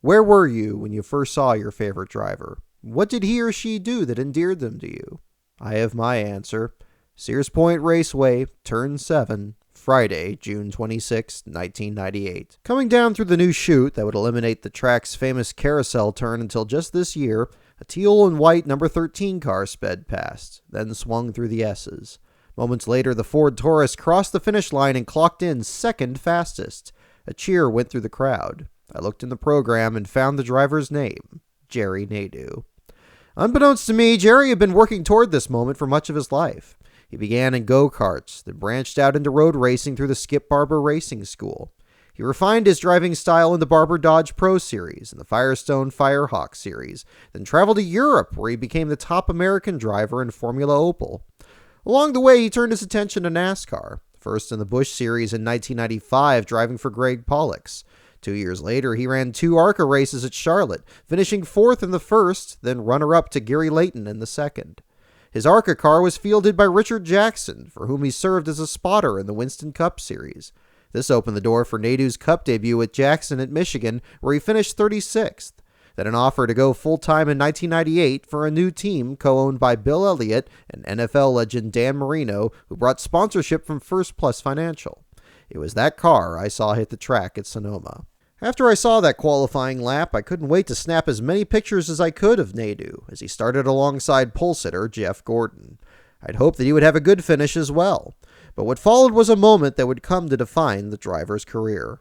Where were you when you first saw your favorite driver? What did he or she do that endeared them to you? I have my answer. Sears Point Raceway, Turn 7, Friday, June 26, 1998. Coming down through the new chute that would eliminate the track's famous carousel turn until just this year, a teal and white number 13 car sped past, then swung through the S's. Moments later, the Ford Taurus crossed the finish line and clocked in second fastest. A cheer went through the crowd. I looked in the program and found the driver's name, Jerry Nadeau. Unbeknownst to me, Jerry had been working toward this moment for much of his life. He began in go-karts, then branched out into road racing through the Skip Barber Racing School. He refined his driving style in the Barber Dodge Pro Series and the Firestone Firehawk Series, then traveled to Europe where he became the top American driver in Formula Opel. Along the way, he turned his attention to NASCAR, first in the Busch Series in 1995, driving for Greg Pollux. 2 years later, he ran 2 ARCA races at Charlotte, finishing 4th in the first, then runner-up to Gary Layton in the second. His ARCA car was fielded by Richard Jackson, for whom he served as a spotter in the Winston Cup Series. This opened the door for Nadeau's Cup debut with Jackson at Michigan, where he finished 36th. Then an offer to go full-time in 1998 for a new team co-owned by Bill Elliott and NFL legend Dan Marino, who brought sponsorship from First Plus Financial. It was that car I saw hit the track at Sonoma. After I saw that qualifying lap, I couldn't wait to snap as many pictures as I could of Nadeau as he started alongside pole sitter Jeff Gordon. I'd hoped that he would have a good finish as well. But what followed was a moment that would come to define the driver's career.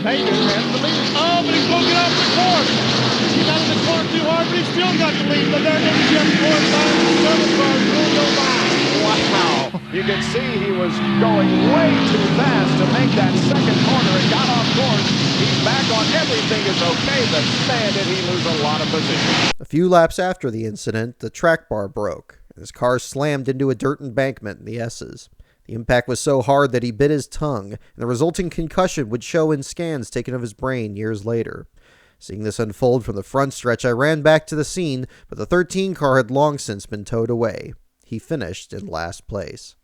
Nadeau has the lead. Oh, but he's broken off the course. He's out of the course too hard, but he's still got the lead. But there goes Jeff Gordon by the double car. Will go by. Wow. You can see he was going way too fast to make that second corner and got off course. He's back on everything is okay, but man, did he lose a lot of position. A few laps after the incident, the track bar broke, and his car slammed into a dirt embankment in the S's. The impact was so hard that he bit his tongue, and the resulting concussion would show in scans taken of his brain years later. Seeing this unfold from the front stretch, I ran back to the scene, but the 13 car had long since been towed away. He finished in last place.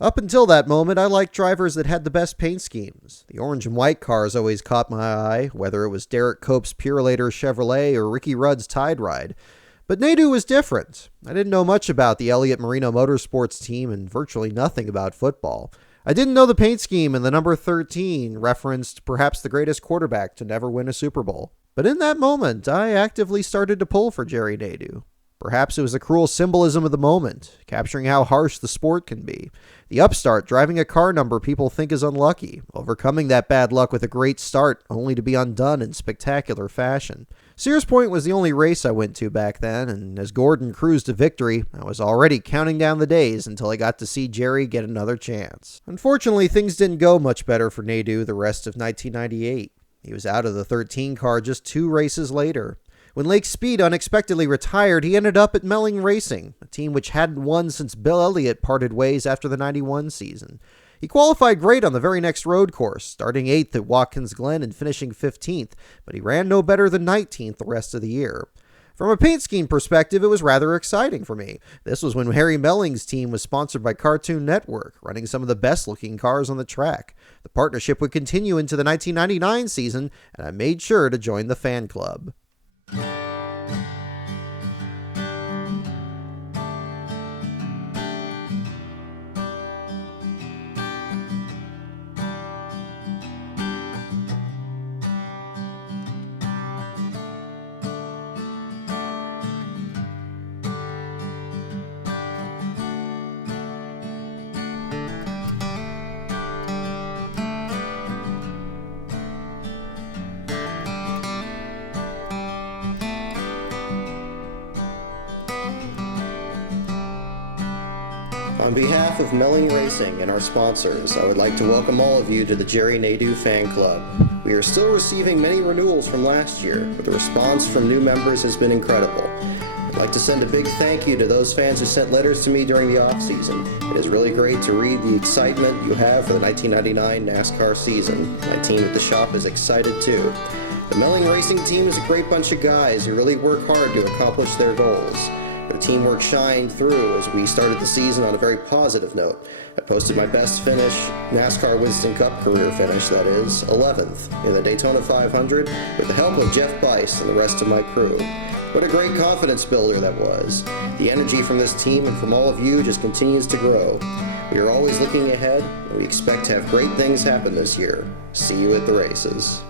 Up until that moment, I liked drivers that had the best paint schemes. The orange and white cars always caught my eye, whether it was Derek Cope's Purelator Chevrolet or Ricky Rudd's Tide Ride. But Nadeau was different. I didn't know much about the Elliott Marino Motorsports team and virtually nothing about football. I didn't know the paint scheme and the number 13 referenced perhaps the greatest quarterback to never win a Super Bowl. But in that moment, I actively started to pull for Jerry Nadeau. Perhaps it was the cruel symbolism of the moment, capturing how harsh the sport can be. The upstart driving a car number people think is unlucky, overcoming that bad luck with a great start only to be undone in spectacular fashion. Sears Point was the only race I went to back then, and as Gordon cruised to victory, I was already counting down the days until I got to see Jerry get another chance. Unfortunately, things didn't go much better for Nadeau the rest of 1998. He was out of the 13 car just 2 races later. When Lake Speed unexpectedly retired, he ended up at Melling Racing, a team which hadn't won since Bill Elliott parted ways after the 91 season. He qualified great on the very next road course, starting 8th at Watkins Glen and finishing 15th, but he ran no better than 19th the rest of the year. From a paint scheme perspective, it was rather exciting for me. This was when Harry Melling's team was sponsored by Cartoon Network, running some of the best-looking cars on the track. The partnership would continue into the 1999 season, and I made sure to join the fan club. On behalf of Melling Racing and our sponsors, I would like to welcome all of you to the Jerry Nadeau Fan Club. We are still receiving many renewals from last year, but the response from new members has been incredible. I'd like to send a big thank you to those fans who sent letters to me during the off-season. It is really great to read the excitement you have for the 1999 NASCAR season. My team at the shop is excited too. The Melling Racing team is a great bunch of guys who really work hard to accomplish their goals. Their teamwork shined through as we started the season on a very positive note. I posted my best finish, NASCAR Winston Cup career finish, that is, 11th in the Daytona 500 with the help of Jeff Bice and the rest of my crew. What a great confidence builder that was. The energy from this team and from all of you just continues to grow. We are always looking ahead, and we expect to have great things happen this year. See you at the races.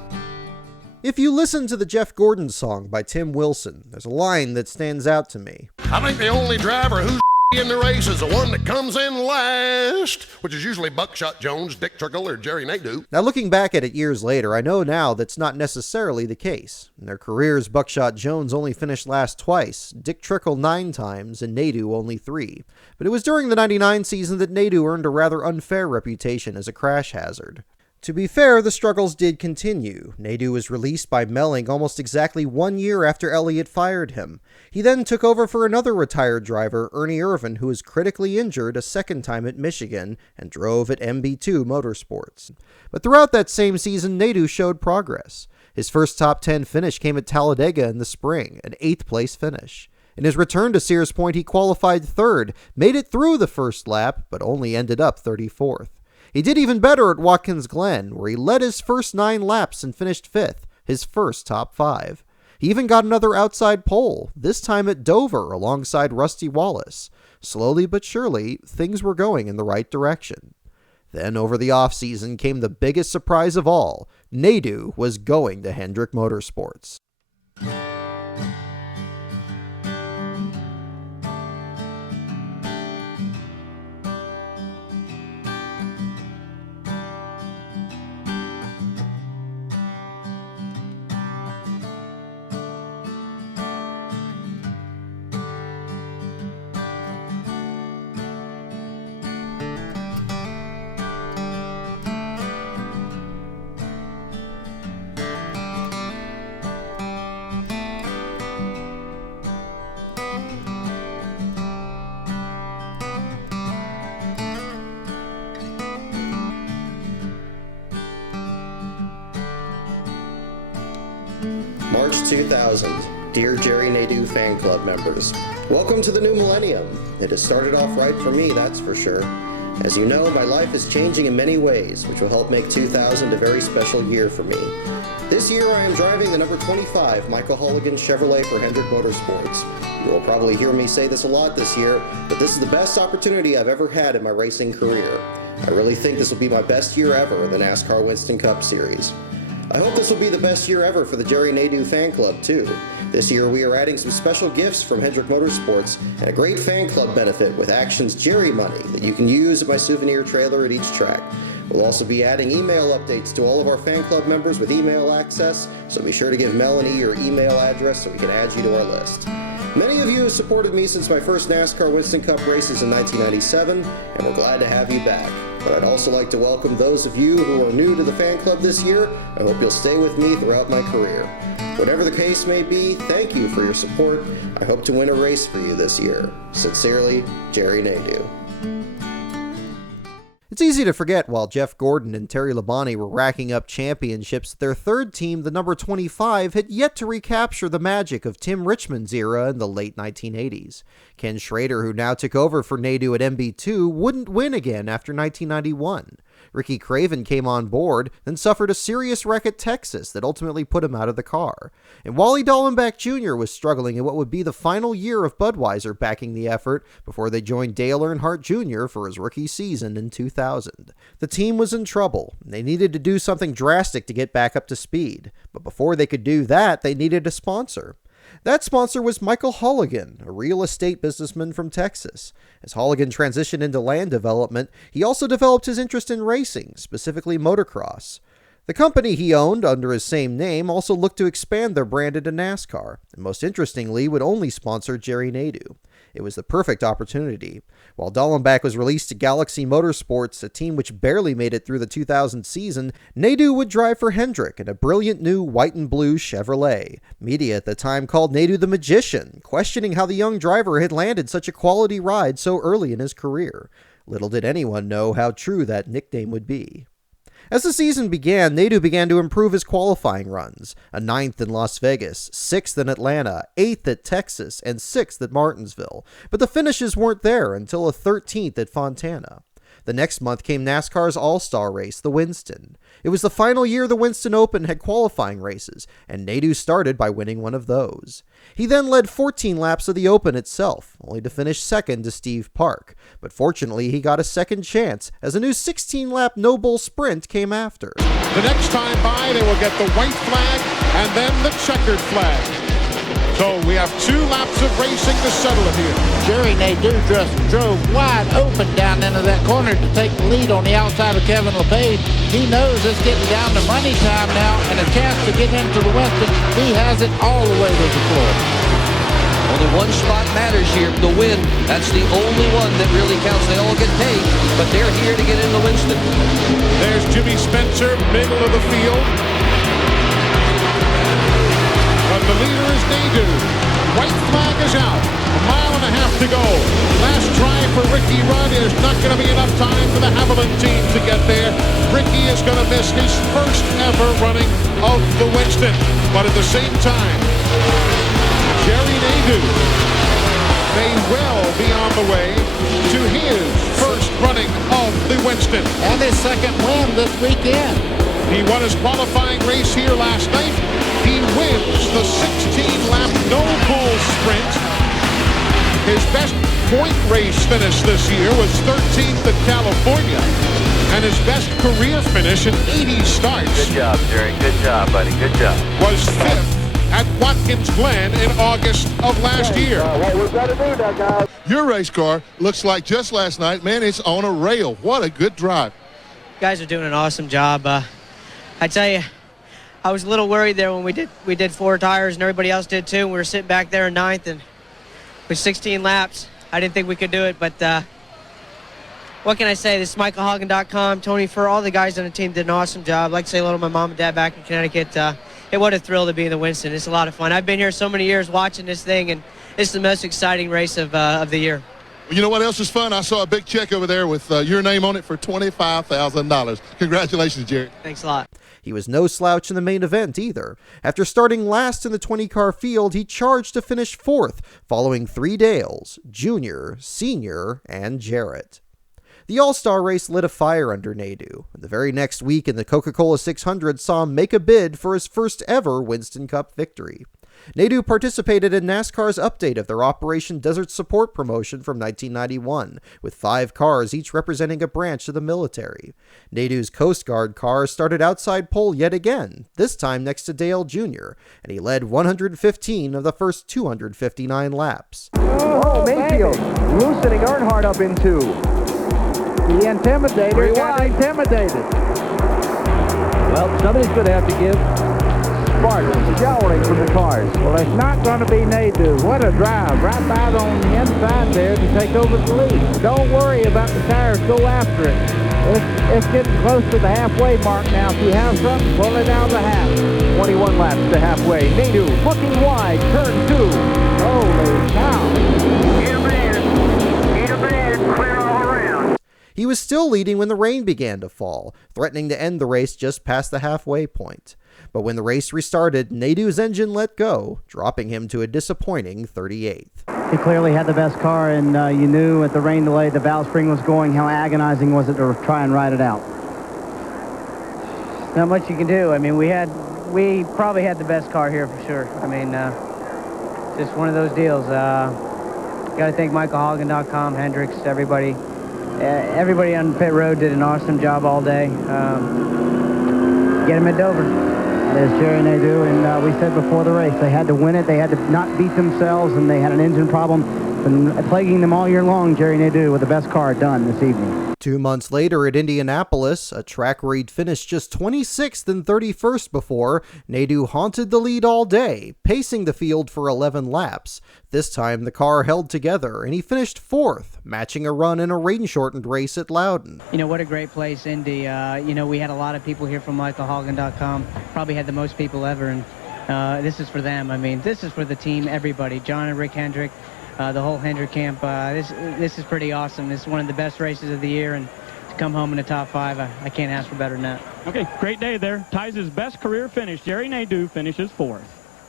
If you listen to the Jeff Gordon song by Tim Wilson, there's a line that stands out to me. I think the only driver who's in the race is the one that comes in last, which is usually Buckshot Jones, Dick Trickle, or Jerry Nadeau. Now, looking back at it years later, I know now that's not necessarily the case. In their careers, Buckshot Jones only finished last twice, Dick Trickle 9 times, and Nadeau only 3. But it was during the 99 season that Nadeau earned a rather unfair reputation as a crash hazard. To be fair, the struggles did continue. Nadeau was released by Melling almost exactly 1 year after Elliott fired him. He then took over for another retired driver, Ernie Irvin, who was critically injured a second time at Michigan and drove at MB2 Motorsports. But throughout that same season, Nadeau showed progress. His first top 10 finish came at Talladega in the spring, an 8th place finish. In his return to Sears Point, he qualified 3rd, made it through the first lap, but only ended up 34th. He did even better at Watkins Glen, where he led his first 9 laps and finished 5th, his first top 5. He even got another outside pole, this time at Dover alongside Rusty Wallace. Slowly but surely, things were going in the right direction. Then over the offseason came the biggest surprise of all. Nadeau was going to Hendrick Motorsports. March 2000. Dear Jerry Nadeau fan club members, welcome to the new millennium. It has started off right for me, that's for sure. As you know, my life is changing in many ways, which will help make 2000 a very special year for me. This year I am driving the number 25 Michael Holligan Chevrolet for Hendrick Motorsports. You will probably hear me say this a lot this year, but this is the best opportunity I've ever had in my racing career. I really think this will be my best year ever in the NASCAR Winston Cup Series. I hope this will be the best year ever for the Jerry Nadeau fan club, too. This year we are adding some special gifts from Hendrick Motorsports and a great fan club benefit with Action's Jerry Money that you can use at my souvenir trailer at each track. We'll also be adding email updates to all of our fan club members with email access, so be sure to give Melanie your email address so we can add you to our list. Many of you have supported me since my first NASCAR Winston Cup races in 1997, and we're glad to have you back. But I'd also like to welcome those of you who are new to the fan club this year. I hope you'll stay with me throughout my career. Whatever the case may be, thank you for your support. I hope to win a race for you this year. Sincerely, Jerry Nadeau. It's easy to forget while Jeff Gordon and Terry Labonte were racking up championships, their third team, the number 25, had yet to recapture the magic of Tim Richmond's era in the late 1980s. Ken Schrader, who now took over for Nadeau at MB2, wouldn't win again after 1991. Ricky Craven came on board, then suffered a serious wreck at Texas that ultimately put him out of the car. And Wally Dallenbach Jr. was struggling in what would be the final year of Budweiser backing the effort before they joined Dale Earnhardt Jr. for his rookie season in 2000. The team was in trouble. They needed to do something drastic to get back up to speed. But before they could do that, they needed a sponsor. That sponsor was Michael Holligan, a real estate businessman from Texas. As Holligan transitioned into land development, he also developed his interest in racing, specifically motocross. The company he owned, under his same name, also looked to expand their brand into NASCAR, and most interestingly, would only sponsor Jerry Nadeau. It was the perfect opportunity. While Dallenbach was released to Galaxy Motorsports, a team which barely made it through the 2000 season, Nadeau would drive for Hendrick in a brilliant new white and blue Chevrolet. Media at the time called Nadeau the Magician, questioning how the young driver had landed such a quality ride so early in his career. Little did anyone know how true that nickname would be. As the season began, Nadeau began to improve his qualifying runs, a 9th in Las Vegas, 6th in Atlanta, 8th at Texas, and 6th at Martinsville, but the finishes weren't there until a 13th at Fontana. The next month came NASCAR's All-Star race, the Winston. It was the final year the Winston Open had qualifying races, and Nadeau started by winning one of those. He then led 14 laps of the Open itself, only to finish second to Steve Park, but fortunately he got a second chance as a new 16-lap no-bull sprint came after. The next time by, they will get the white flag and then the checkered flag. So we have 2 laps of racing to settle it here. Jerry Nadeau just drove wide open down into that corner to take the lead on the outside of Kevin LePage. He knows it's getting down to money time now and a chance to get into the Winston. He has it all the way to the floor. Only one spot matters here, the win. That's the only one that really counts. They all get paid, but they're here to get into Winston. There's Jimmy Spencer, middle of the field. But the leader is Nadeau. White flag is out. 1.5 miles to go. Last try for Ricky Rudd is not going to be enough time for the Haviland team to get there. Ricky is going to miss his first ever running of the Winston. But at the same time, Jerry Nadeau may well be on the way to his first running of the Winston. And his second win this weekend. He won his qualifying race here last night. He wins the 16-lap no-bull sprint. His best point race finish this year was 13th at California. And his best career finish in 80 starts. Good job, Jerry. Good job, buddy. Good job. Was 5th at Watkins Glen in August of last year. What we've got to do now, guys. Your race car looks like just last night. Man, it's on a rail. What a good drive. You guys are doing an awesome job. I tell you, I was a little worried there when we did 4 tires and everybody else did too. We were sitting back there in 9th and with 16 laps, I didn't think we could do it. But what can I say? This is MichaelHogan.com. Tony, for all the guys on the team, did an awesome job. I'd like to say hello to my mom and dad back in Connecticut. What a thrill to be in the Winston. It's a lot of fun. I've been here so many years watching this thing, and it's the most exciting race of the year. You know what else is fun? I saw a big check over there with your name on it for $25,000. Congratulations, Jerry. Thanks a lot. He was no slouch in the main event either. After starting last in the 20-car field, he charged to finish 4th, following 3 Dales, Junior, Senior, and Jarrett. The All-Star race lit a fire under Nadeau, and the very next week in the Coca-Cola 600 saw him make a bid for his first ever Winston Cup victory. Nadeau participated in NASCAR's update of their Operation Desert Support promotion from 1991, with 5 cars each representing a branch of the military. Nadeau's Coast Guard car started outside pole yet again, this time next to Dale Jr., and he led 115 of the first 259 laps. Oh, Mayfield loosening Earnhardt up in 2. The Intimidator got intimidated. Well, somebody's going to have to give Spartans showering from the cars. Well, it's not going to be Nadeau. What a drive. Right out on the inside there to take over the lead. Don't worry about the tires. Go after it. It's getting close to the halfway mark now. If you have something, pull it down the half. 21 laps to halfway. Nadeau looking wide. Turn 2. Holy cow. Get a man. Clear all around. He was still leading when the rain began to fall, threatening to end the race just past the halfway point. But when the race restarted, Nadeau's engine let go, dropping him to a disappointing 38th. He clearly had the best car, and you knew at the rain delay the valve spring was going. How agonizing was it to try and ride it out? Not much you can do. I mean, we probably had the best car here for sure. I mean, just one of those deals. Got to thank MichaelHogan.com, Hendricks, everybody. Everybody on pit road did an awesome job all day. Get him at Dover. There's Jerry Nadeau, and we said before the race they had to win it. They had to not beat themselves, and they had an engine problem. Been plaguing them all year long. Jerry Nadeau with the best car done this evening. 2 months later at Indianapolis, a track where he'd finished just 26th and 31st before, Nadeau haunted the lead all day, pacing the field for 11 laps. This time the car held together, and he finished 4th, matching a run in a rain-shortened race at Loudon. You know, what a great place, Indy. You know, we had a lot of people here from MichaelHogan.com. Probably had the most people ever, and this is for them. I mean, this is for the team, everybody. John and Rick Hendrick, the whole Hendrick camp. This is pretty awesome. This is one of the best races of the year, and come home in the top 5. I can't ask for better than that. Okay, great day there. Ties his best career finish. Jerry Nadeau finishes 4th.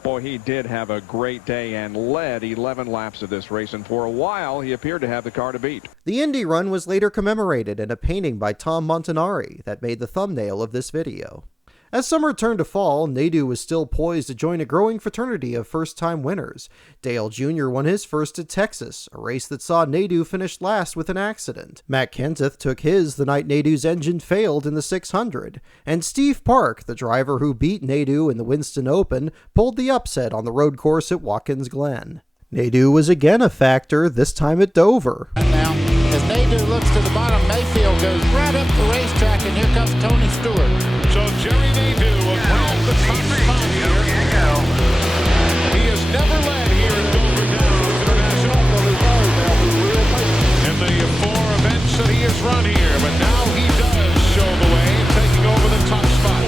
Boy, he did have a great day and led 11 laps of this race, and for a while he appeared to have the car to beat. The Indy run was later commemorated in a painting by Thom Montanari that made the thumbnail of this video. As summer turned to fall, Nadeau was still poised to join a growing fraternity of first-time winners. Dale Jr. won his first at Texas, a race that saw Nadeau finish last with an accident. Matt Kenseth took his the night Nadeau's engine failed in the 600. And Steve Park, the driver who beat Nadeau in the Winston Open, pulled the upset on the road course at Watkins Glen. Nadeau was again a factor, this time at Dover. Now, as Nadeau looks to the bottom, Mayfield goes right up the racetrack, and here comes Tony Stewart. So Jerry Nadeau will grab the top spot here. He has never led here at Dover Downs International in the 4 events that he has run here, but now he does show the way, taking over the top spot.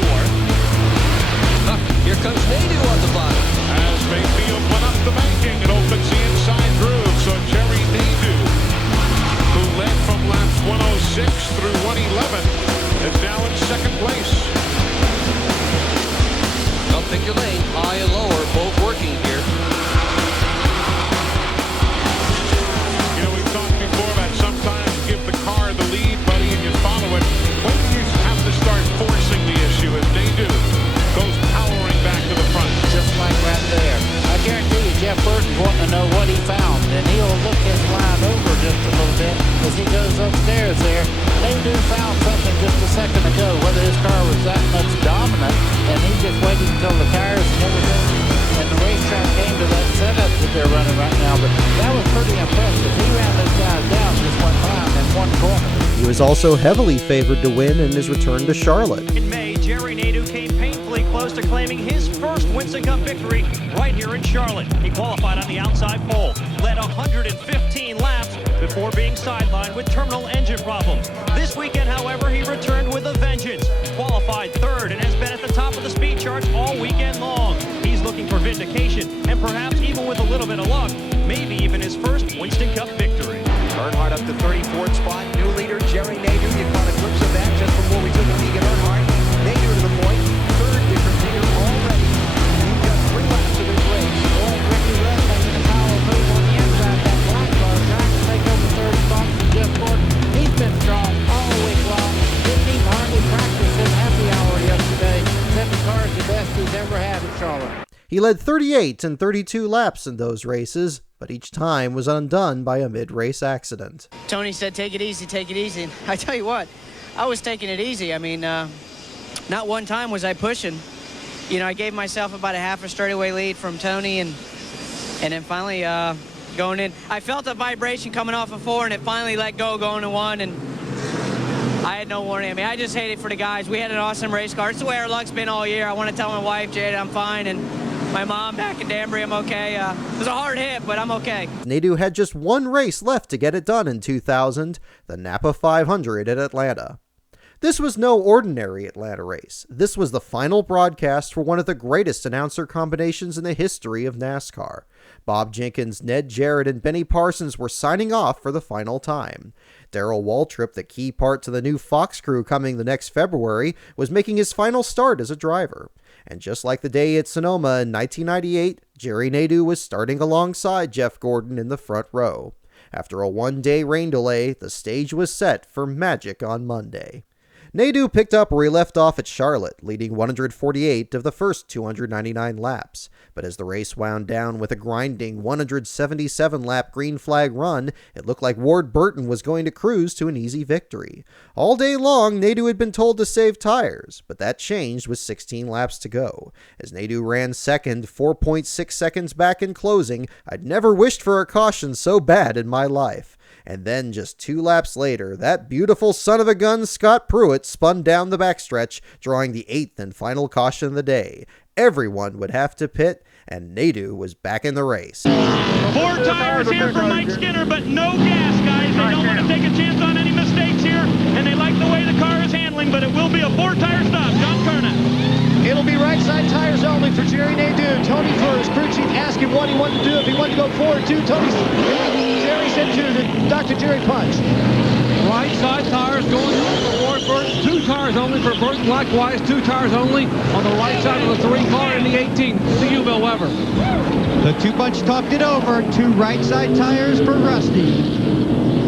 Here comes Nadeau on the bottom. As Mayfield went up the banking, it opens the inside groove, so Jerry Nadeau, who led from laps 106 through 111, is now in second place. Well, pick your lane, high and low are both working here. You know, we've talked before about sometimes give the car the lead, buddy, and you follow it. When do you have to start forcing the issue as Nadeau goes powering back to the front? Just like right there. I guarantee you Jeff Burton's wanting to know what he found, and he'll look his line over just a little bit as he goes upstairs there. Nadeau found something just a second ago, whether his car was that much dominant, and he just waited until the tires and everything, and the racetrack came to that setup that they're running right now. But that was pretty impressive. He ran those guys down just one time in one corner. He was also heavily favored to win in his return to Charlotte. In May, Jerry Nadeau came painfully close to claiming his first Winston Cup victory right here in Charlotte. He qualified on the outside pole, led 115 laps before being sidelined with terminal engine problems. This weekend, however, he returned with a vengeance, qualified 3rd, and has been at the top of the speed charts all weekend long. He's looking for vindication, and perhaps even with a little bit of luck, maybe even his first Winston Cup victory. Earnhardt up to 34th spot. New leader, Jerry Nadeau. You caught a glimpse of that just before we took a peek at Earnhardt. Nadeau to the point. 3rd difference leader already. We've got 3 laps of this race. Boy, Ricky Rudd making a power move on the inside. That black car trying to take over 3rd spot from Jeff Gordon. He's been strong all week long. Didn't even hardly practice his happy hour yesterday. Said the car's the best he's ever had at Charlotte. He led 38 and 32 laps in those races, but each time was undone by a mid-race accident. Tony said, take it easy, take it easy. And I tell you what, I was taking it easy. I mean, not one time was I pushing. You know, I gave myself about a half a straightaway lead from Tony, and then finally going in. I felt a vibration coming off of 4, and it finally let go going to 1, and I had no warning. I mean, I just hate it for the guys. We had an awesome race car. It's the way our luck's been all year. I want to tell my wife, Jade, I'm fine, and my mom back in Danbury, I'm okay. It was a hard hit, but I'm okay. Nadeau had just one race left to get it done in 2000, the Napa 500 at Atlanta. This was no ordinary Atlanta race. This was the final broadcast for one of the greatest announcer combinations in the history of NASCAR. Bob Jenkins, Ned Jarrett, and Benny Parsons were signing off for the final time. Darrell Waltrip, the key part to the new Fox crew coming the next February, was making his final start as a driver. And just like the day at Sonoma in 1998, Jerry Nadeau was starting alongside Jeff Gordon in the front row. After a one-day rain delay, the stage was set for magic on Monday. Nadeau picked up where he left off at Charlotte, leading 148 of the first 299 laps. But as the race wound down with a grinding 177-lap green flag run, it looked like Ward Burton was going to cruise to an easy victory. All day long, Nadeau had been told to save tires, but that changed with 16 laps to go. As Nadeau ran second, 4.6 seconds back in closing, I'd never wished for a caution so bad in my life. And then just 2 laps later, that beautiful son of a gun Scott Pruitt spun down the backstretch, drawing the 8th and final caution of the day. Everyone would have to pit, and Nadeau was back in the race. 4 tires here for Mike Skinner, but no gas, guys. They don't want to take a chance on any mistakes here, and they like the way the car is handling, but it will be a 4-tire stop. John Kernan. It'll be right side tires only for Jerry Nadeau. Tony Flores, crew chief, asked him what he wanted to do. If he wanted to go forward, too. Jerry said to Dr. Jerry Punch. Right side tires going tires only for Burton. Likewise, 2 tires only on the right side of the 3 car in the 18, the uaw-Weber. The 2-bunch talked it over. 2 right side tires for Rusty.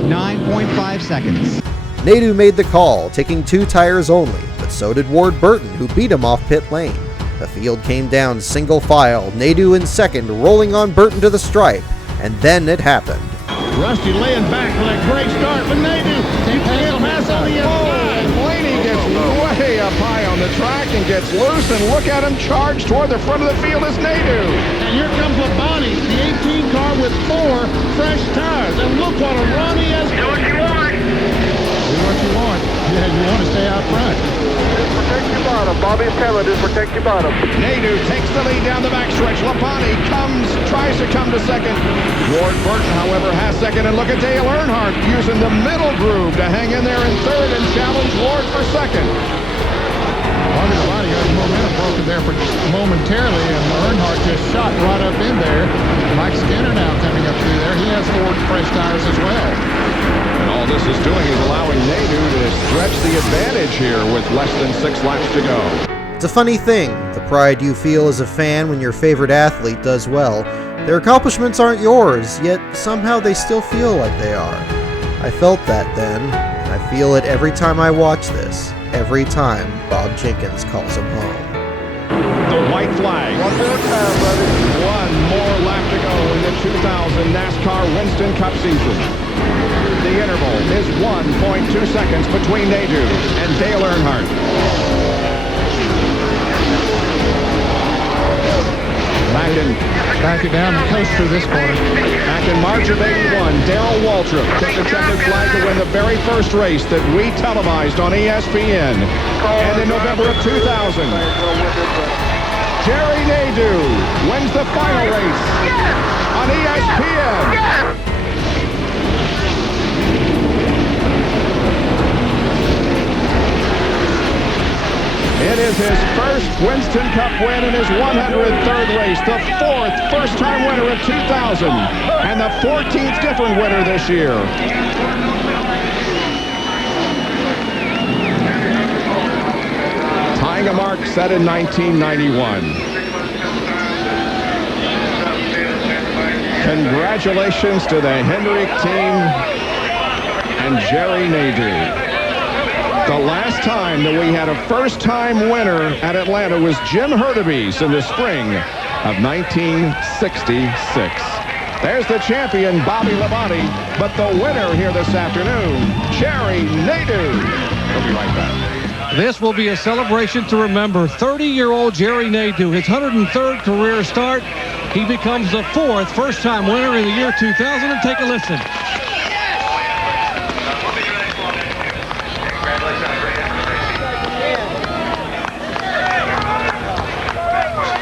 9.5 seconds. Nadeau made the call, taking 2 tires only, but so did Ward Burton, who beat him off pit lane. The field came down single file, Nadeau in second, rolling on Burton to the stripe, and then it happened. Rusty laying back for that great start, but Nadeau, you can't pass on the inside. Blaney gets way up high on the track and gets loose, and look at him charge toward the front of the field is Nadeau. And here comes Labonte, the 18 car with 4 fresh tires, and look what a run he has. Do what you want. Do what you want. Yeah, you want to stay out front. Just protect your bottom. Bobby's coming. Just protect your bottom. Nadeau takes the lead down the backstretch. Labonte tries to come to second. Ward Burton, however, has second. And look at Dale Earnhardt using the middle groove to hang in there in third and challenge Ward for second. Bobby Labonte got his momentum broken there for momentarily, and Earnhardt just shot right up in there. Mike Skinner now coming up through there. He has 4 fresh tires as well. And all this is doing is allowing Nadeau to stretch the advantage here with less than 6 laps to go. It's a funny thing, the pride you feel as a fan when your favorite athlete does well. Their accomplishments aren't yours, yet somehow they still feel like they are. I felt that then, and I feel it every time I watch this, every time Bob Jenkins calls him home. The white flag. One more time, buddy. 1 more lap to go in the 2000 NASCAR Winston Cup season. The interval is 1.2 seconds between Nadeau and Dale Earnhardt. Back it down and coast through this corner. Back in March of '81, Darrell Waltrip took the checkered flag to win the very first race that we televised on ESPN. And in November of 2000, Jerry Nadeau wins the final race on ESPN. It is his first Winston Cup win in his 103rd race, the 4th first-time winner of 2000, and the 14th different winner this year. Tying a mark set in 1991. Congratulations to the Hendrick team and Jerry Nadeau. The last time that we had a first-time winner at Atlanta was Jim Hurtubise in the spring of 1966. There's the champion, Bobby Labonte, but the winner here this afternoon, Jerry Nadeau. We'll be right back. This will be a celebration to remember. 30-year-old Jerry Nadeau, his 103rd career start. He becomes the 4th first-time winner in the year 2000. And take a listen.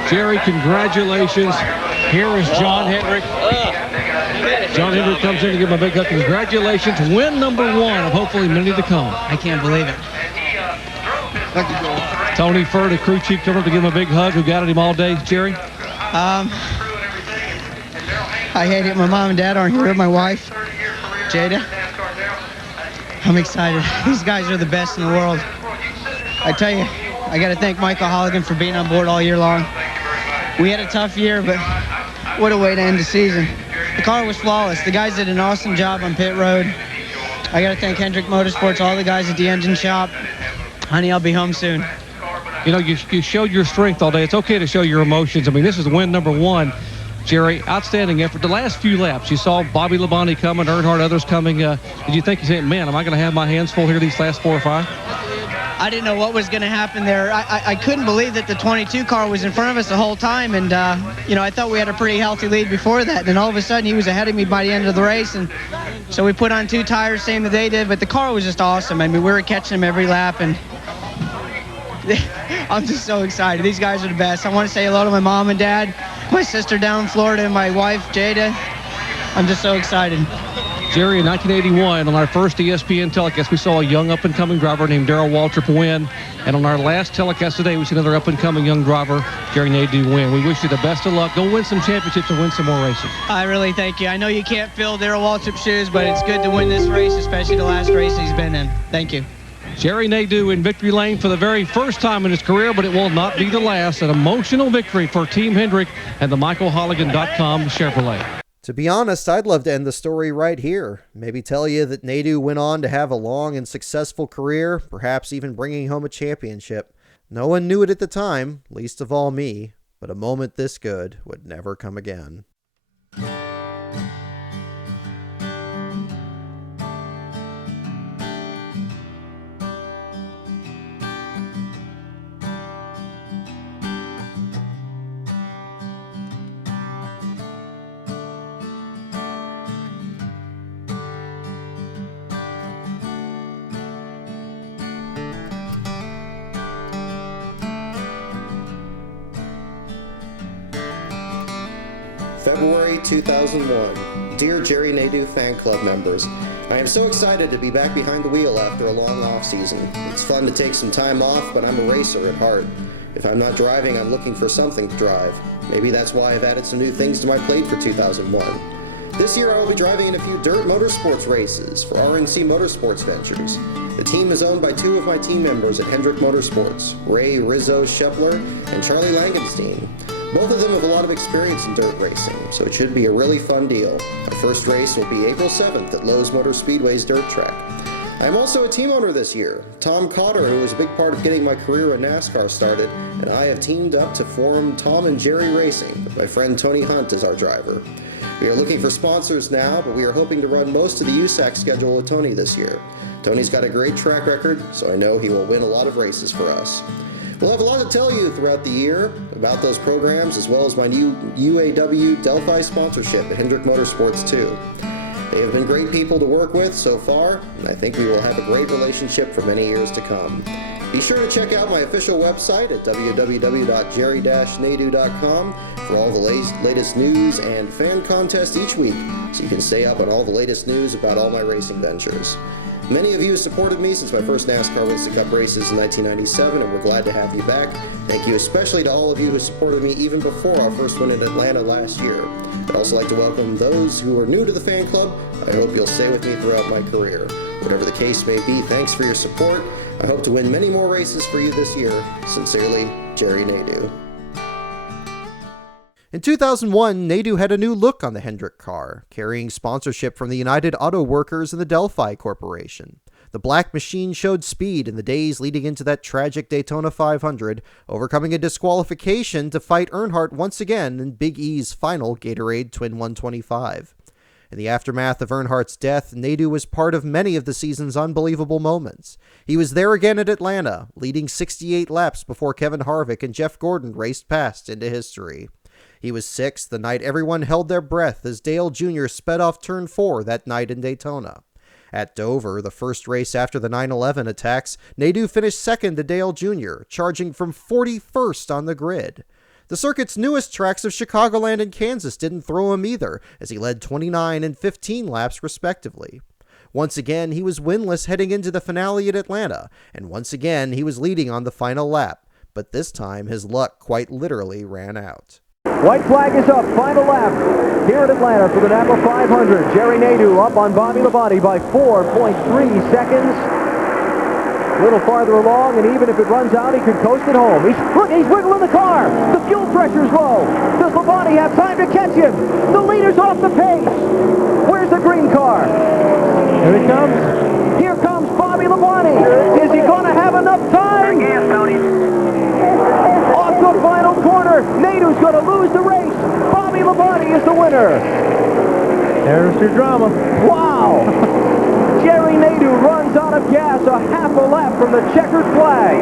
Jerry, congratulations. Here is John Hendrick. John Hendrick comes in to give him a big hug. Congratulations. Win number 1 of hopefully many to come. I can't believe it. Tony Furr, the crew chief, coming up to give him a big hug. Who got at him all day, Jerry? I hate it. My mom and dad aren't here. My wife, Jada. I'm excited. These guys are the best in the world. I tell you, I got to thank Michael Holligan for being on board all year long. We had a tough year, but what a way to end the season. The car was flawless. The guys did an awesome job on pit road. I got to thank Hendrick Motorsports, all the guys at the engine shop. Honey, I'll be home soon. You know, you showed your strength all day. It's okay to show your emotions. I mean, this is win number 1. Jerry, outstanding effort. The last few laps, you saw Bobby Labonte coming, Earnhardt, others coming. Did you think, you said, man, am I going to have my hands full here these last 4 or 5? I didn't know what was going to happen there. I couldn't believe that the 22 car was in front of us the whole time, and you know, I thought we had a pretty healthy lead before that, and all of a sudden he was ahead of me by the end of the race, and so we put on 2 tires, same that they did, but the car was just awesome. I mean, we were catching him every lap, and I'm just so excited. These guys are the best. I want to say hello to my mom and dad, my sister down in Florida, and my wife, Jada. I'm just so excited. Jerry, in 1981, on our first ESPN telecast, we saw a young up-and-coming driver named Darrell Waltrip win. And on our last telecast today, we see another up-and-coming young driver, Jerry Nadeau, win. We wish you the best of luck. Go win some championships and win some more races. I really thank you. I know you can't fill Darrell Waltrip's shoes, but it's good to win this race, especially the last race he's been in. Thank you. Jerry Nadeau in victory lane for the very first time in his career, but it will not be the last. An emotional victory for Team Hendrick and the michaelholligan.com Chevrolet. To be honest, I'd love to end the story right here. Maybe tell you that Nadeau went on to have a long and successful career, perhaps even bringing home a championship. No one knew it at the time, least of all me, but a moment this good would never come again. February 2001. Dear Jerry Nadeau fan club members, I am so excited to be back behind the wheel after a long off season. It's fun to take some time off, but I'm a racer at heart. If I'm not driving, I'm looking for something to drive. Maybe that's why I've added some new things to my plate for 2001. This year I will be driving in a few dirt motorsports races for RNC Motorsports Ventures. The team is owned by two of my team members at Hendrick Motorsports, Ray Rizzo Shepler and Charlie Langenstein. Both of them have a lot of experience in dirt racing, so it should be a really fun deal. Our first race will be April 7th at Lowe's Motor Speedway's dirt track. I am also a team owner this year. Tom Cotter, who was a big part of getting my career in NASCAR started, and I have teamed up to form Tom and Jerry Racing, with my friend Tony Hunt as our driver. We are looking for sponsors now, but we are hoping to run most of the USAC schedule with Tony this year. Tony's got a great track record, so I know he will win a lot of races for us. We'll have a lot to tell you throughout the year about those programs, as well as my new uaw-delphi sponsorship at Hendrick Motorsports too. They have been great people to work with so far, and I think we will have a great relationship for many years to come. Be sure to check out my official website at www.jerry-nadeau.com for all the latest news and fan contests each week, so you can stay up on all the latest news about all my racing ventures. Many of you have supported me since my first NASCAR Winston Cup races in 1997, and we're glad to have you back. Thank you especially to all of you who supported me even before our first win in Atlanta last year. I'd also like to welcome those who are new to the fan club. I hope you'll stay with me throughout my career. Whatever the case may be, thanks for your support. I hope to win many more races for you this year. Sincerely, Jerry Nadeau. In 2001, Nadeau had a new look on the Hendrick car, carrying sponsorship from the United Auto Workers and the Delphi Corporation. The black machine showed speed in the days leading into that tragic Daytona 500, overcoming a disqualification to fight Earnhardt once again in Big E's final Gatorade Twin 125. In the aftermath of Earnhardt's death, Nadeau was part of many of the season's unbelievable moments. He was there again at Atlanta, leading 68 laps before Kevin Harvick and Jeff Gordon raced past into history. He was sixth the night everyone held their breath as Dale Jr. sped off turn 4 that night in Daytona. At Dover, the first race after the 9/11 attacks, Nadeau finished second to Dale Jr., charging from 41st on the grid. The circuit's newest tracks of Chicagoland and Kansas didn't throw him either, as he led 29 and 15 laps respectively. Once again, he was winless heading into the finale at Atlanta, and once again, he was leading on the final lap, but this time his luck quite literally ran out. White flag is up, final lap here at Atlanta for the Napa 500. Jerry Nadeau up on Bobby Labonte by 4.3 seconds. A little farther along, and even if it runs out, he could coast it home. He's wiggling the car. The fuel pressure's low. Does Labonte have time to catch him? The leader's off the pace. Where's the green car? Here it comes. Here comes Bobby Labonte. Is he going to have enough time? Off the final corner. Nadeau's going to lose the race. Bobby Labonte is the winner. There's your drama. Wow. Jerry Nadeau runs out of gas a half a lap from the checkered flag.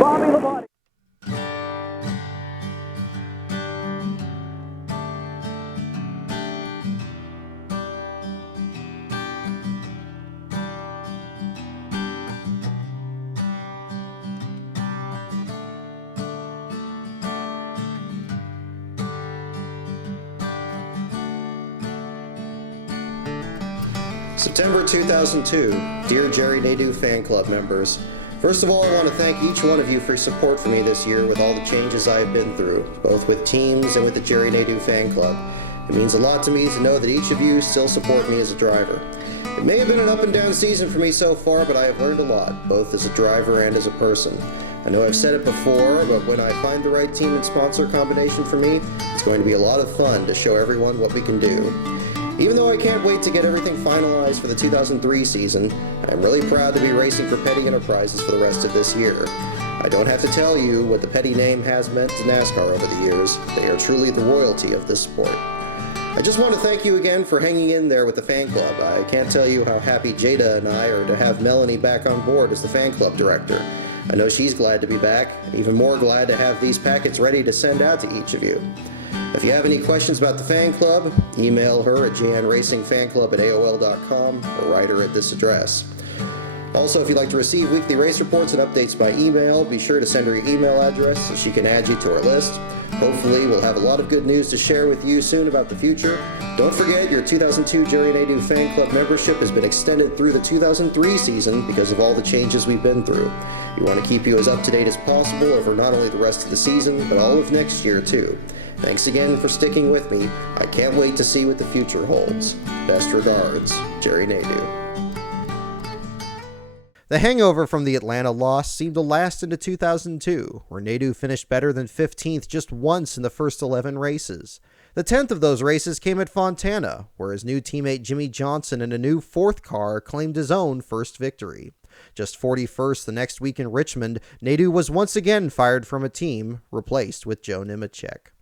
Bobby Labonte. September 2002. Dear Jerry Nadeau fan club members, first of all, I want to thank each one of you for your support for me this year with all the changes I have been through, both with teams and with the Jerry Nadeau fan club. It means a lot to me to know that each of you still support me as a driver. It may have been an up and down season for me so far, but I have learned a lot, both as a driver and as a person. I know I've said it before, but when I find the right team and sponsor combination for me, it's going to be a lot of fun to show everyone what we can do. Even though I can't wait to get everything finalized for the 2003 season, I'm really proud to be racing for Petty Enterprises for the rest of this year. I don't have to tell you what the Petty name has meant to NASCAR over the years. They are truly the royalty of this sport. I just want to thank you again for hanging in there with the fan club. I can't tell you how happy Jada and I are to have Melanie back on board as the fan club director. I know she's glad to be back, and even more glad to have these packets ready to send out to each of you. If you have any questions about the fan club, email her at janracingfanclub@aol.com or write her at this address. Also, if you'd like to receive weekly race reports and updates by email, be sure to send her your email address so she can add you to our list. Hopefully, we'll have a lot of good news to share with you soon about the future. Don't forget, your 2002 Jerry Nadeau Fan Club membership has been extended through the 2003 season because of all the changes we've been through. We want to keep you as up to date as possible over not only the rest of the season, but all of next year, too. Thanks again for sticking with me. I can't wait to see what the future holds. Best regards, Jerry Nadeau. The hangover from the Atlanta loss seemed to last into 2002, where Nadeau finished better than 15th just once in the first 11 races. The 10th of those races came at Fontana, where his new teammate Jimmy Johnson in a new fourth car claimed his own first victory. Just 41st the next week in Richmond, Nadeau was once again fired from a team, replaced with Joe Nemechek.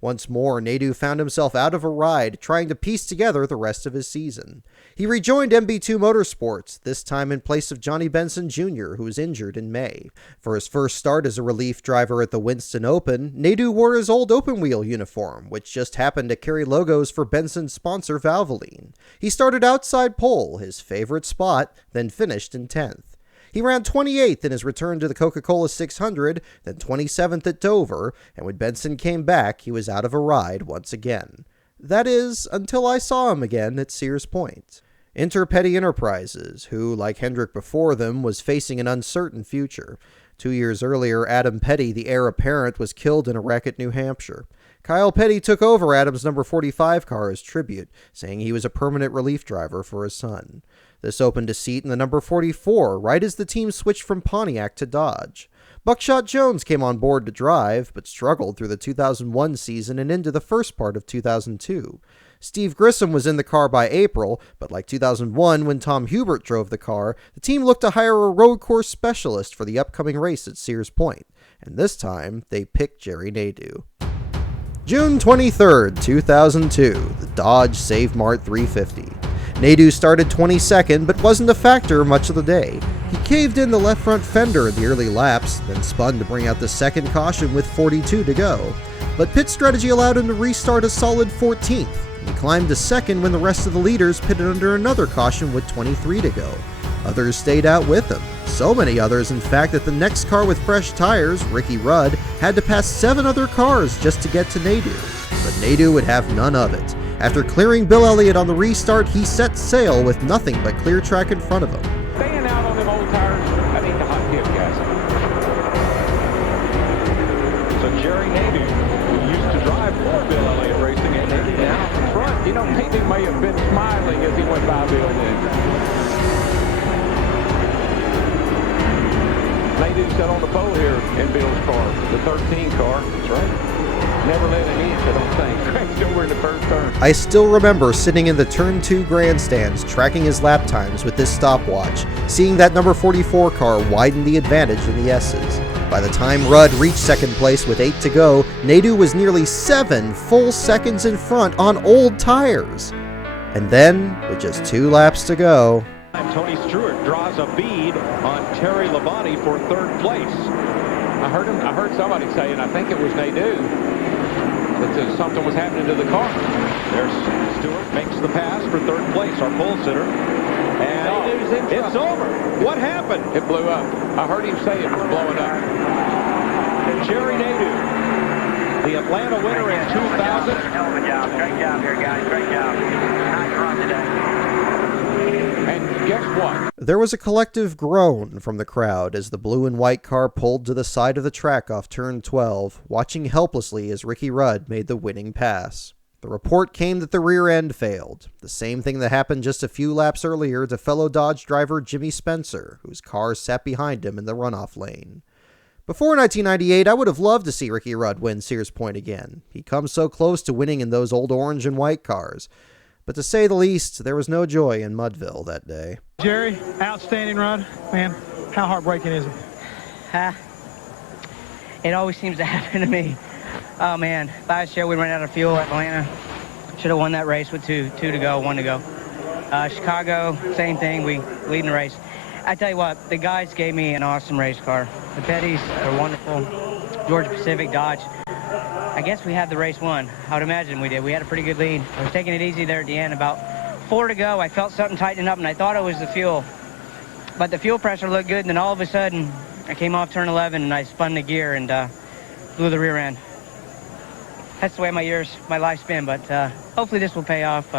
Once more, Nadeau found himself out of a ride, trying to piece together the rest of his season. He rejoined MB2 Motorsports, this time in place of Johnny Benson Jr., who was injured in May. For his first start as a relief driver at the Winston Open, Nadeau wore his old open wheel uniform, which just happened to carry logos for Benson's sponsor Valvoline. He started outside pole, his favorite spot, then finished in 10th. He ran 28th in his return to the Coca-Cola 600, then 27th at Dover, and when Benson came back, he was out of a ride once again. That is, until I saw him again at Sears Point. Enter Petty Enterprises, who, like Hendrick before them, was facing an uncertain future. 2 years earlier, Adam Petty, the heir apparent, was killed in a wreck at New Hampshire. Kyle Petty took over Adam's number 45 car as tribute, saying he was a permanent relief driver for his son. This opened a seat in the number 44, right as the team switched from Pontiac to Dodge. Buckshot Jones came on board to drive, but struggled through the 2001 season and into the first part of 2002. Steve Grissom was in the car by April, but like 2001 when Tom Hubert drove the car, the team looked to hire a road course specialist for the upcoming race at Sears Point, and this time they picked Jerry Nadeau. June 23rd, 2002, the Dodge Save Mart 350. Nadeau started 22nd, but wasn't a factor much of the day. He caved in the left front fender in the early laps, then spun to bring out the second caution with 42 to go. But pit strategy allowed him to restart a solid 14th. He climbed to second when the rest of the leaders pitted under another caution with 23 to go. Others stayed out with him. So many others, in fact, that the next car with fresh tires, Ricky Rudd, had to pass 7 other cars just to get to Nadeau. But Nadeau would have none of it. After clearing Bill Elliott on the restart, he set sail with nothing but clear track in front of him. Staying out on them old tires, I need the hot tip, guys. So Jerry Nadeau, who used to drive for Bill Elliott Racing, and now in front, you know, maybe may have been smiling as he went by Bill then. Nadeau sat on the pole here in Bill's car, the 13 car. That's right. Never let an inch, I don't think. Cranked over in the first turn. I still remember sitting in the Turn 2 grandstands tracking his lap times with this stopwatch, seeing that number 44 car widen the advantage in the S's. By the time Rudd reached second place with 8 to go, Nadeau was nearly 7 full seconds in front on old tires. And then, with just 2 laps to go, Tony Stewart draws a bead on Terry Labonte for third place. I heard somebody say, and I think it was Nadeau, that something was happening to the car. There's Stewart makes the pass for third place, our pole sitter. And it's over. What happened? It blew up. I heard him say it was blowing up. Jerry Nadeau, the Atlanta winner in 2000. Great job here, guys. Great job. Nice run today. And guess what? There was a collective groan from the crowd as the blue and white car pulled to the side of the track off turn 12, watching helplessly as Ricky Rudd made the winning pass. The report came that the rear end failed, the same thing that happened just a few laps earlier to fellow Dodge driver Jimmy Spencer, whose car sat behind him in the runoff lane. Before 1998, I would have loved to see Ricky Rudd win Sears Point again. He comes so close to winning in those old orange and white cars. But to say the least, there was no joy in Mudville that day. Jerry, outstanding run. Man, how heartbreaking is it? It always seems to happen to me. Oh, man. Last year we ran out of fuel at Atlanta. Should have won that race with two to go, 1 to go. Chicago, same thing. We lead in the race. I tell you what, the guys gave me an awesome race car. The Pettys are wonderful. Georgia Pacific, Dodge. I guess we had the race won. I would imagine we did. We had a pretty good lead. I was taking it easy there at the end. About 4 to go, I felt something tightening up, and I thought it was the fuel. But the fuel pressure looked good, and then all of a sudden, I came off turn 11, and I spun the gear and blew the rear end. That's the way my life's been, but hopefully this will pay off.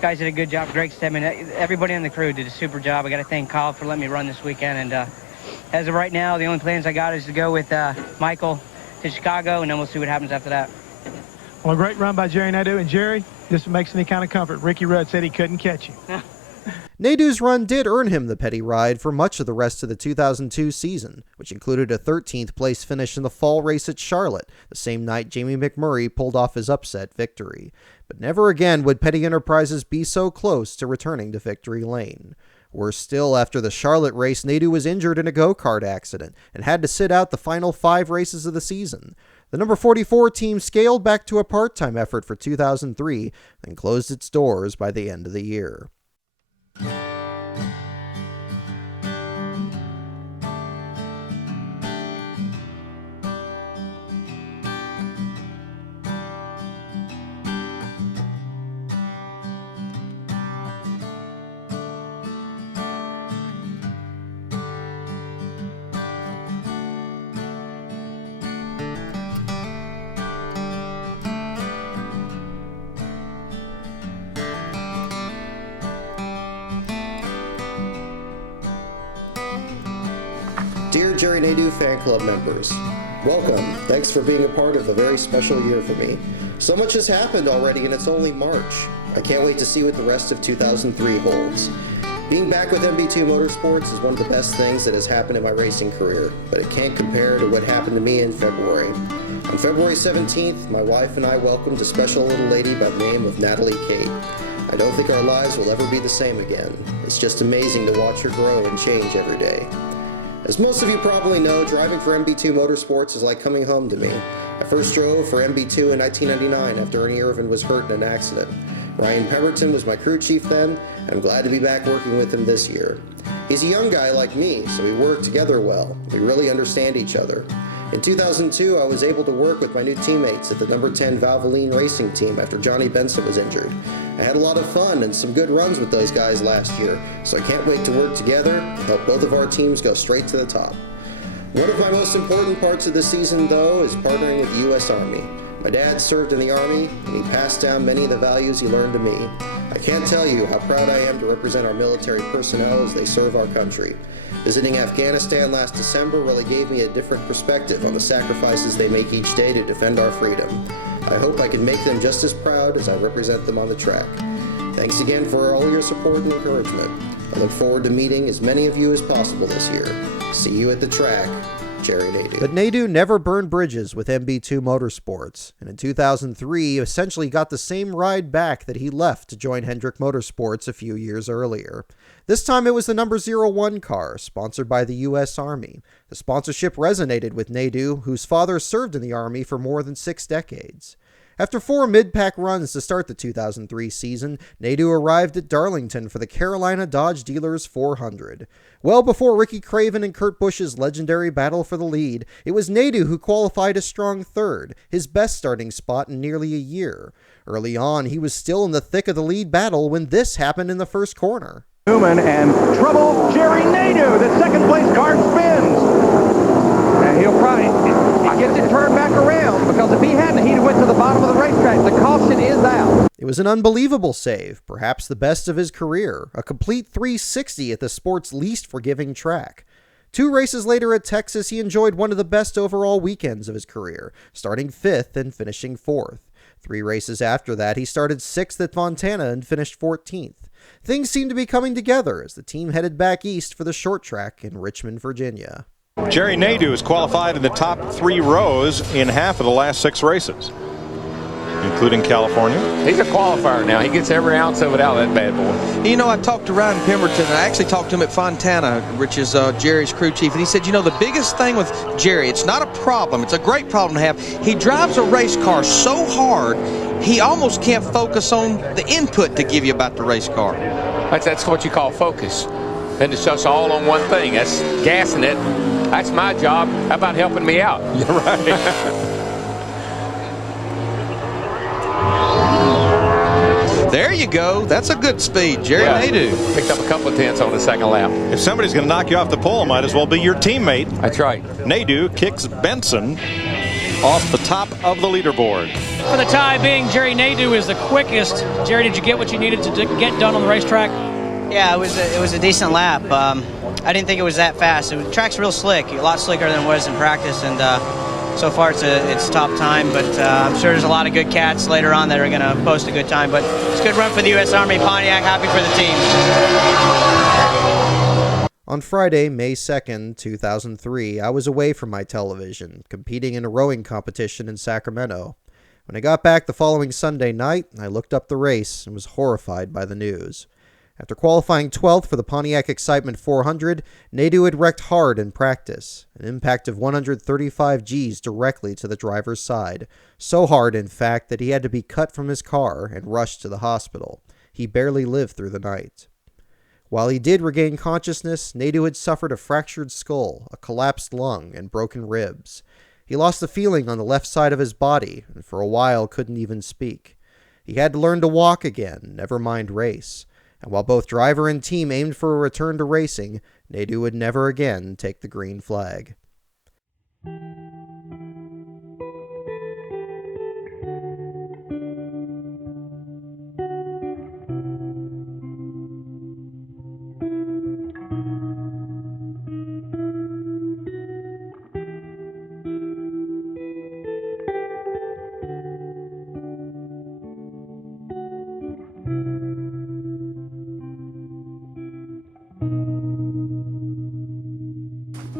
Guys did a good job. Greg Stedman, everybody on the crew did a super job. I got to thank Kyle for letting me run this weekend. And as of right now, the only plans I got is to go with Michael to Chicago, and then we'll see what happens after that. Well, a great run by Jerry Nadeau. And Jerry, this makes any kind of comfort. Ricky Rudd said he couldn't catch you. Nadeau's run did earn him the Petty ride for much of the rest of the 2002 season, which included a 13th place finish in the fall race at Charlotte, the same night Jamie McMurray pulled off his upset victory. But never again would Petty Enterprises be so close to returning to victory lane. Worse still, after the Charlotte race, Nadeau was injured in a go-kart accident and had to sit out the final 5 races of the season. The number 44 team scaled back to a part-time effort for 2003 and closed its doors by the end of the year. Dear Jerry Nadeau fan club members, welcome. Thanks for being a part of a very special year for me. So much has happened already and it's only March. I can't wait to see what the rest of 2003 holds. Being back with MB2 Motorsports is one of the best things that has happened in my racing career, but it can't compare to what happened to me in February. On February 17th, my wife and I welcomed a special little lady by the name of Natalie Kate. I don't think our lives will ever be the same again. It's just amazing to watch her grow and change every day. As most of you probably know, driving for MB2 Motorsports is like coming home to me. I first drove for MB2 in 1999 after Ernie Irvin was hurt in an accident. Ryan Pemberton was my crew chief then, and I'm glad to be back working with him this year. He's a young guy like me, so we work together well. We really understand each other. In 2002, I was able to work with my new teammates at the number 10 Valvoline racing team after Johnny Benson was injured. I had a lot of fun and some good runs with those guys last year, so I can't wait to work together and help both of our teams go straight to the top. One of my most important parts of this season, though, is partnering with the U.S. Army. My dad served in the Army, and he passed down many of the values he learned to me. I can't tell you how proud I am to represent our military personnel as they serve our country. Visiting Afghanistan last December really gave me a different perspective on the sacrifices they make each day to defend our freedom. I hope I can make them just as proud as I represent them on the track. Thanks again for all your support and encouragement. I look forward to meeting as many of you as possible this year. See you at the track, Jerry Nadeau. But Nadeau never burned bridges with MB2 Motorsports, and in 2003 essentially got the same ride back that he left to join Hendrick Motorsports a few years earlier. This time it was the number 01 car, sponsored by the U.S. Army. The sponsorship resonated with Nadeau, whose father served in the Army for more than 6 decades. After 4 mid-pack runs to start the 2003 season, Nadeau arrived at Darlington for the Carolina Dodge Dealers 400. Well before Ricky Craven and Kurt Busch's legendary battle for the lead, it was Nadeau who qualified a strong third, his best starting spot in nearly a year. Early on, he was still in the thick of the lead battle when this happened in the first corner. Newman and trouble, Jerry Nadeau, the second place car spins. And he'll probably get it turned back around, because if he hadn't, he'd went to the bottom of the racetrack. The caution is out. It was an unbelievable save, perhaps the best of his career, a complete 360 at the sport's least forgiving track. 2 races later at Texas, he enjoyed one of the best overall weekends of his career, starting 5th and finishing 4th. 3 races after that, he started 6th at Fontana and finished 14th. Things seemed to be coming together as the team headed back east for the short track in Richmond, Virginia. Jerry Nadeau has qualified in the top 3 rows in half of the last 6 races, including California. He's a qualifier now. He gets every ounce of it out of that bad boy. You know, I talked to Ryan Pemberton, and I actually talked to him at Fontana, which is Jerry's crew chief, and he said, you know, the biggest thing with Jerry, it's not a problem, it's a great problem to have. He drives a race car so hard, he almost can't focus on the input to give you about the race car. That's what you call focus. And it's just all on one thing. That's gassing it. That's my job. How about helping me out? You're right. There you go. That's a good speed. Jerry Nadeau picked up a couple of tenths on the second lap. If somebody's going to knock you off the pole, it might as well be your teammate. That's right. Nadeau kicks Benson off the top of the leaderboard. For the time being, Jerry Nadeau is the quickest. Jerry, did you get what you needed to get done on the racetrack? Yeah, it was a decent lap. I didn't think it was that fast. The track's real slick, a lot slicker than it was in practice, and so far it's top time, but I'm sure there's a lot of good cats later on that are going to post a good time, but it's a good run for the U.S. Army Pontiac. Happy for the team. On Friday, May 2nd, 2003, I was away from my television, competing in a rowing competition in Sacramento. When I got back the following Sunday night, I looked up the race and was horrified by the news. After qualifying 12th for the Pontiac Excitement 400, Nadeau had wrecked hard in practice, an impact of 135 Gs directly to the driver's side, so hard in fact that he had to be cut from his car and rushed to the hospital. He barely lived through the night. While he did regain consciousness, Nadeau had suffered a fractured skull, a collapsed lung, and broken ribs. He lost the feeling on the left side of his body, and for a while couldn't even speak. He had to learn to walk again, never mind race. And while both driver and team aimed for a return to racing, Nadeau would never again take the green flag.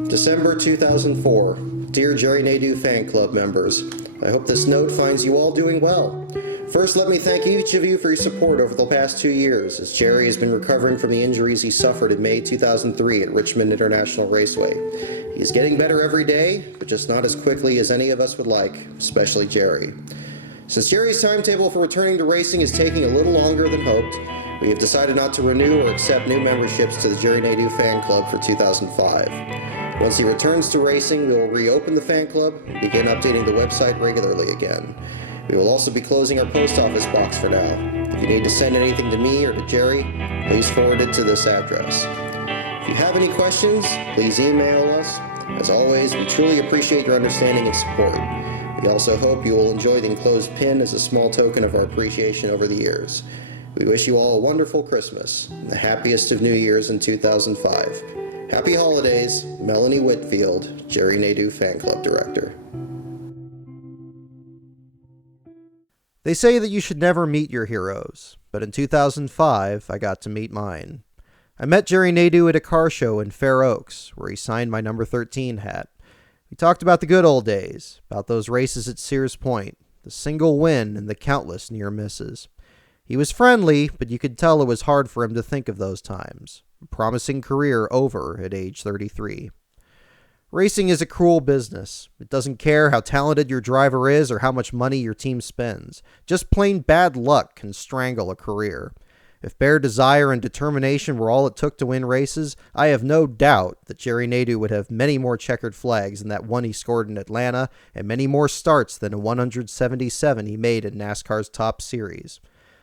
December 2004. Dear Jerry Nadeau Fan Club members, I hope this note finds you all doing well. First, let me thank each of you for your support over the past 2 years, as Jerry has been recovering from the injuries he suffered in May 2003 at Richmond International Raceway. He is getting better every day, but just not as quickly as any of us would like, especially Jerry. Since Jerry's timetable for returning to racing is taking a little longer than hoped, we have decided not to renew or accept new memberships to the Jerry Nadeau Fan Club for 2005. Once he returns to racing, we will reopen the fan club and begin updating the website regularly again. We will also be closing our post office box for now. If you need to send anything to me or to Jerry, please forward it to this address. If you have any questions, please email us. As always, we truly appreciate your understanding and support. We also hope you will enjoy the enclosed pin as a small token of our appreciation over the years. We wish you all a wonderful Christmas and the happiest of New Years in 2005. Happy holidays, Melanie Whitfield, Jerry Nadeau Fan Club Director. They say that you should never meet your heroes, but in 2005, I got to meet mine. I met Jerry Nadeau at a car show in Fair Oaks, where he signed my number 13 hat. We talked about the good old days, about those races at Sears Point, the single win and the countless near misses. He was friendly, but you could tell it was hard for him to think of those times. A promising career over at age 33. Racing is a cruel business. It doesn't care how talented your driver is or how much money your team spends. Just plain bad luck can strangle a career. If bare desire and determination were all it took to win races, I have no doubt that Jerry Nadeau would have many more checkered flags than that one he scored in Atlanta, and many more starts than a 177 he made in NASCAR's top series.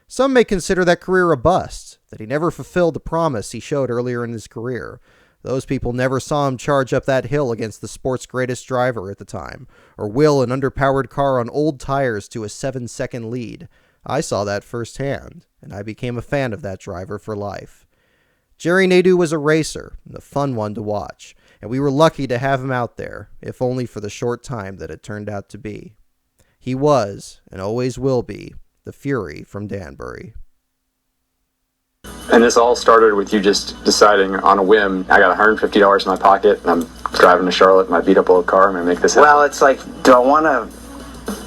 Some may consider that career a bust, that he never fulfilled the promise he showed earlier in his career. Those people never saw him charge up that hill against the sport's greatest driver at the time, or will an underpowered car on old tires to a 7-second lead. I saw that firsthand, and I became a fan of that driver for life. Jerry Nadeau was a racer, and a fun one to watch, and we were lucky to have him out there, if only for the short time that it turned out to be. He was, and always will be, the Fury from Danbury. And this all started with you just deciding on a whim, I got $150 in my pocket, and I'm driving to Charlotte in my beat-up old car, I'm going to make this happen. Well, it's like, do I want to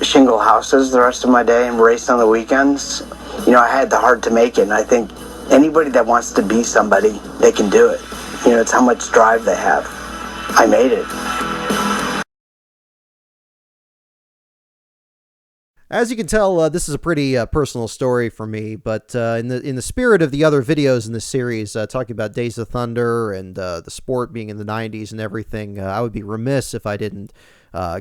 shingle houses the rest of my day and race on the weekends? You know, I had the heart to make it, and I think anybody that wants to be somebody, they can do it. You know, it's how much drive they have. I made it. As you can tell, this is a pretty personal story for me, but in the spirit of the other videos in this series, talking about Days of Thunder and the sport being in the 90s and everything, I would be remiss if I didn't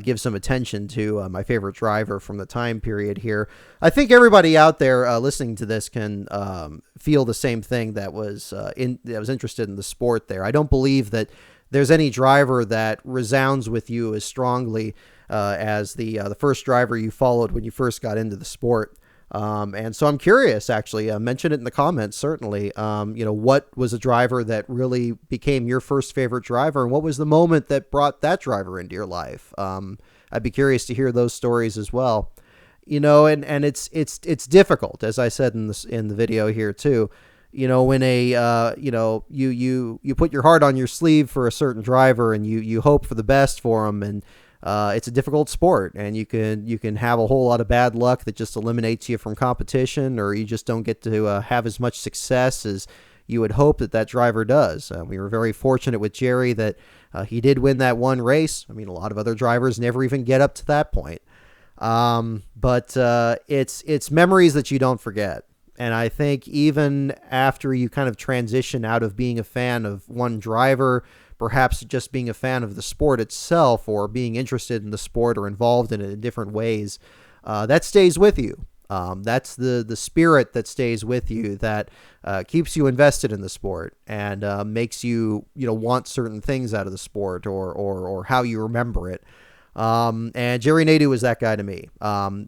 give some attention to my favorite driver from the time period here. I think everybody out there listening to this can feel the same thing that was interested in the sport there. I don't believe that there's any driver that resounds with you as strongly as the first driver you followed when you first got into the sport. And so I'm curious, actually, mention it in the comments, certainly. What was a driver that really became your first favorite driver, and what was the moment that brought that driver into your life? I'd be curious to hear those stories as well. And it's difficult, as I said in the video here too. When you put your heart on your sleeve for a certain driver and you hope for the best for him, and it's a difficult sport, and you can have a whole lot of bad luck that just eliminates you from competition, or you just don't get to have as much success as you would hope that driver does. We were very fortunate with Jerry that he did win that one race. I mean, a lot of other drivers never even get up to that point. But it's memories that you don't forget. And I think even after you kind of transition out of being a fan of one driver, perhaps just being a fan of the sport itself, or being interested in the sport or involved in it in different ways, that stays with you. That's the spirit that stays with you, that keeps you invested in the sport and makes you want certain things out of the sport, or how you remember it. And Jerry Nadeau is that guy to me.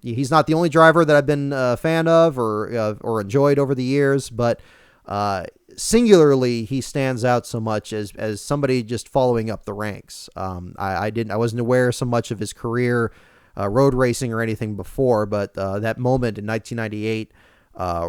He's not the only driver that I've been a fan of or enjoyed over the years, but singularly, he stands out so much as somebody just following up the ranks. I wasn't aware so much of his career, road racing or anything before, but that moment in 1998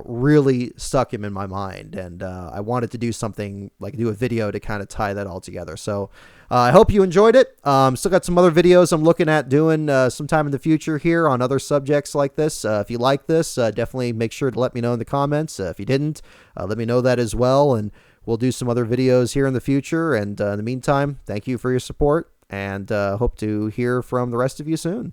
really stuck him in my mind, and I wanted to do something, like do a video to kind of tie that all together. So I hope you enjoyed it. Still got some other videos I'm looking at doing sometime in the future here on other subjects like this. If you like this, definitely make sure to let me know in the comments. If you didn't, let me know that as well, and we'll do some other videos here in the future. And in the meantime, thank you for your support, and hope to hear from the rest of you soon.